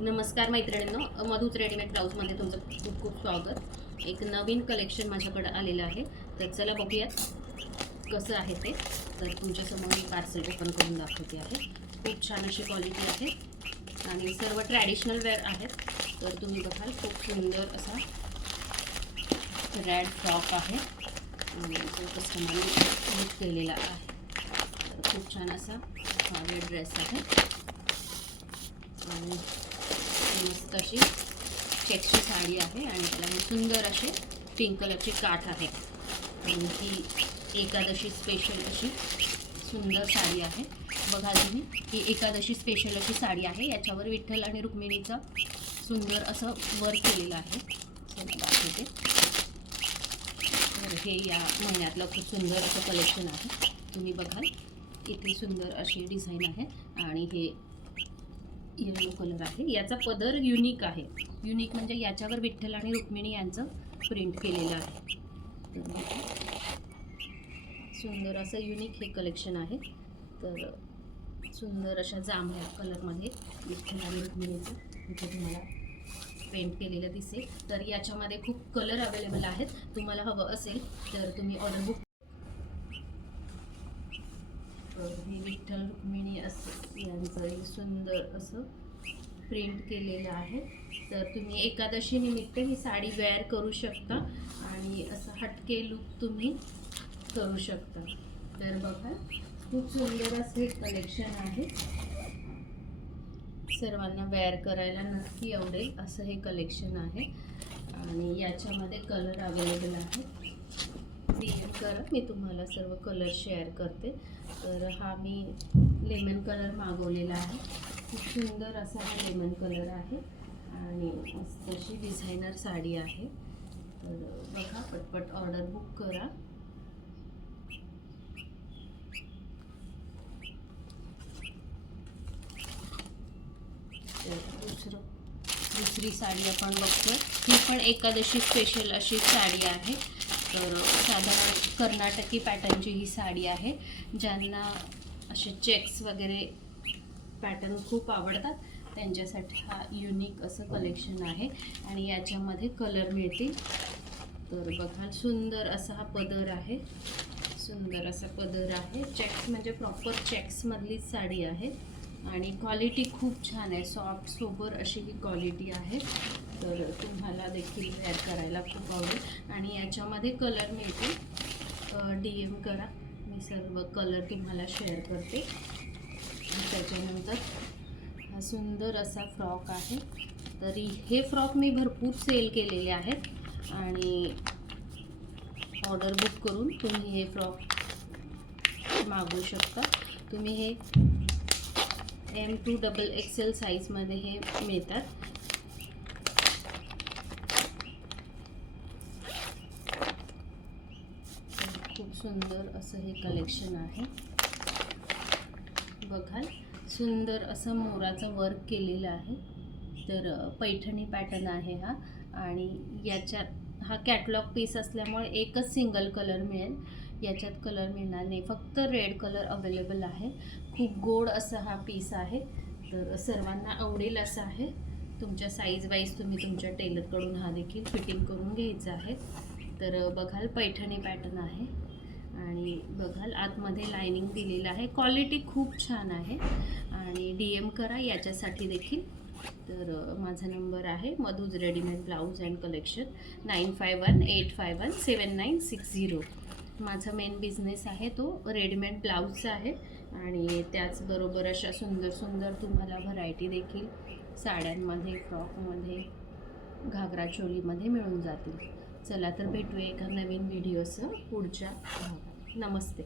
नमस्कार मैत्रिणींनो मधुच रेडीमेड ब्लाऊजमध्ये तुमचं खूप खूप स्वागत. एक नवीन कलेक्शन माझ्याकडं आलेलं आहे. तर चला बघूयात कसं आहे ते. तर तुमच्यासमोर मी पार्सल ओपन करून दाखवते आहे. खूप छान अशी क्वालिटी आहे. आणि सर्व ट्रॅडिशनल वेअर आहेत. तर तुम्ही बघाल खूप सुंदर असा रॅड फ्रॉक आहे. आणि जो कस्टमरने बुक केलेला आहे. तर खूप छान असा हा रेड ड्रेस आहे. आणि मस्त अशी चेकची साडी आहे आणि त्याला ही सुंदर असे पिंक कलरचे काठ आहे. ही एकादशी स्पेशल अशी सुंदर साडी आहे. बघा तुम्ही ही एकादशी स्पेशल अशी साडी आहे. याच्यावर विठ्ठल आणि रुक्मिणीचं सुंदर असं वर्क केलेलं आहे. दाखवते तर हे या महिन्यातलं खूप सुंदर असं कलेक्शन आहे. तुम्ही बघाल इथे सुंदर अशी डिझाईन आहे. आणि हे येलो कलर आहे. याचा पदर युनिक आहे. युनिक म्हणजे याच्यावर विठ्ठल आणि रुक्मिणी यांचं प्रिंट केलेलं आहे. सुंदर असं युनिक हे कलेक्शन आहे. तर सुंदर अशा जांभळ्या कलरमध्ये विठ्ठल आणि रुक्मिणीचं इथे तुम्हाला पेंट केलेलं दिसेल. तर याच्यामध्ये खूप कलर अवेलेबल आहेत. तुम्हाला हवं असेल तर तुम्ही ऑर्डर बुक तर हे विठ्ठल रुक्मिणी असं यांचं सुंदर असं प्रिंट केलेलं आहे. तर तुम्ही एकादशी निमित्त ही साडी वेअर करू शकता आणि असं हटके लुक तुम्ही करू शकता. तर बघा खूप सुंदर असं कलेक्शन आहे. सर्वांना वेअर करायला नक्की आवडेल असं हे कलेक्शन आहे. आणि याच्यामध्ये कलर अवेलेबल आहे. डी करा मी तुम्हाला सर्व कलर शेअर करते. तर हा मी लेमन कलर मागवलेला आहे. खूप सुंदर असा हा लेमन कलर आहे आणि मस्त अशी डिझायनर साडी आहे. तर बघा पटपट ऑर्डर बुक करा. तर दुसरं दुसरी साडी आपण बघतोय. ही पण एकादशी स्पेशल अशी साडी आहे. तर साधारण कर्नाटकी पॅटर्नची ही साडी आहे ज्यांना असे चेक्स वगैरे पॅटर्न खूप आवडतात. त्यांच्यासाठी हा युनिक असं कलेक्शन आहे आणि याच्यामध्ये कलर मिळतील. तर बघा सुंदर असा हा पदर आहे. सुंदर असा पदर आहे. चेक्स म्हणजे प्रॉपर चेक्समधलीच साडी आहे. आणि क्वालिटी खूप छान आहे. सॉफ्ट सोबर अशी ही क्वालिटी आहे. तर तुम्हाला देखील वेअर करायला खूप आवडेल. आणि याच्यामध्ये कलर मिळतील. डी एम करा. मी सर्व कलर तुम्हाला शेअर करते. त्याच्यानंतर हा सुंदर असा फ्रॉक आहे. तरी हे फ्रॉक मी भरपूर सेल केलेले आहेत. आणि ऑर्डर बुक करून तुम्ही हे फ्रॉक मागवू शकता. तुम्ही हे एम टू डबल एक्सेल साईजमध्ये हे मिळतात खूप सुंदर असं हे कलेक्शन आहे. बघाल. सुंदर असं मोराचं वर्क केलेलं आहे. तर पैठणी पॅटर्न आहे हा. आणि याच्यात हा कॅटलॉग पीस असल्यामुळे एकच सिंगल कलर मिळेल. याच्यात कलर मिळणार नाही. फक्त रेड कलर अवेलेबल आहे. खूप गोड असा हा पीस आहे. तर सर्वांना आवडेल असा आहे. तुमच्या साईज वाईज तुम्ही तुमच्या टेलरकडून हा देखील फिटिंग करून घ्यायचा आहे. तर बघाल पैठणी पॅटर्न आहे. आणि बघाल आतमध्ये लायनिंग दिलेलं आहे. क्वालिटी खूप छान आहे. आणि डी एम करा याच्यासाठी देखील. तर माझा नंबर आहे. Madhu's readymade blouse and collection nine five one eight five one seven nine six zero माझा मेन बिझनेस आहे तो रेडीमेड ब्लाऊजचा आहे. आणि त्याचबरोबर अशा सुंदर सुंदर तुम्हाला व्हरायटी देखील साड्यांमध्ये फ्रॉकमध्ये घागरा चोलीमध्ये मिळून जातील. चला तर भेटूया एका नवीन व्हिडिओसह पुढच्या भागात. नमस्ते